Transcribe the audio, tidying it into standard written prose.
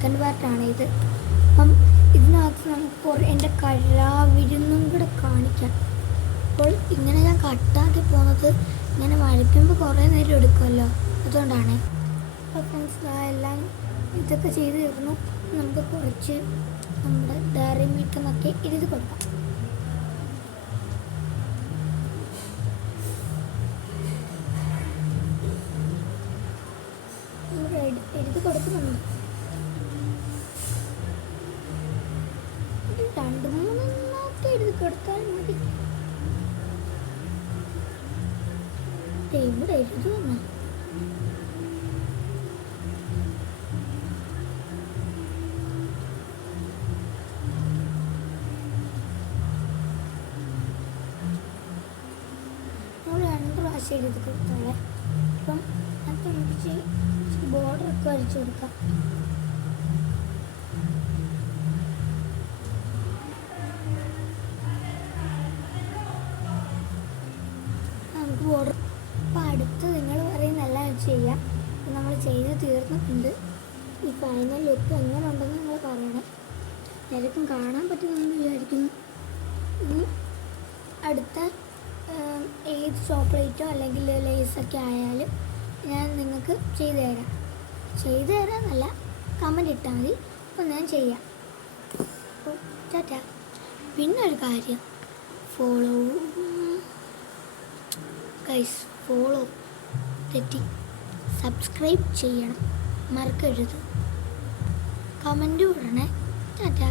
Second പാർട്ടാണ് ഇത്. അപ്പം ഇതിനകത്ത് നമുക്ക് എൻ്റെ കലാവിരുന്നും കൂടെ കാണിക്കാം. അപ്പോൾ ഇങ്ങനെ ഞാൻ കട്ടാക്കി പോകുന്നത് ഇങ്ങനെ വരയ്ക്കുമ്പോൾ കുറേ നേരം എടുക്കുമല്ലോ, അതുകൊണ്ടാണ്. അപ്പോൾ ഫ്രണ്ട്സ് എല്ലാം ഇതൊക്കെ ചെയ്ത് തീർന്നു. നമുക്ക് കുറച്ച് നമ്മുടെ ഡയറി മിൽക്ക് എന്നൊക്കെ എഴുതി കൊടുക്കാം. എഴുതി കൊടുക്കുന്നുണ്ട്. 2-3 എഴുതി കൊടുത്താൽ മതി. ഇവിടെ എഴുതുന്ന നമ്മൾ 2 പ്രാവശ്യം എഴുതി കൊടുത്താലേ. അപ്പം അത് നമുക്ക് ബോർഡറൊക്കെ വരച്ചു കൊടുക്കാം. നമുക്ക് ബോർഡർ അപ്പോൾ അടുത്ത് നിങ്ങൾ പറയുന്നതെല്ലാം ചെയ്യാം. നമ്മൾ ചെയ്ത് തീർന്നിട്ടുണ്ട്. ഈ ഫൈനൽ ലുക്ക് എങ്ങനെ ഉണ്ടെന്ന് നിങ്ങൾ പറയണം. എല്ലാവർക്കും കാണാൻ പറ്റുമെന്ന് വിചാരിക്കുന്നു. ഇനി അടുത്ത ഏത് ചോക്ലേറ്റോ അല്ലെങ്കിൽ ലേസൊക്കെ ആയാലും ഞാൻ നിങ്ങൾക്ക് ചെയ്തു തരാമെന്നല്ല, കമൻറ്റ് ഇട്ടാൽ മതി. അപ്പോൾ ഞാൻ ചെയ്യാം. അപ്പോൾ ടാറ്റ. പിന്നെ ഒരു കാര്യം, ഫോളോ തെറ്റി സബ്സ്ക്രൈബ് ചെയ്യണം, മറക്കരുത്. കമൻറ്റ് ഇടണേ. ടാറ്റ.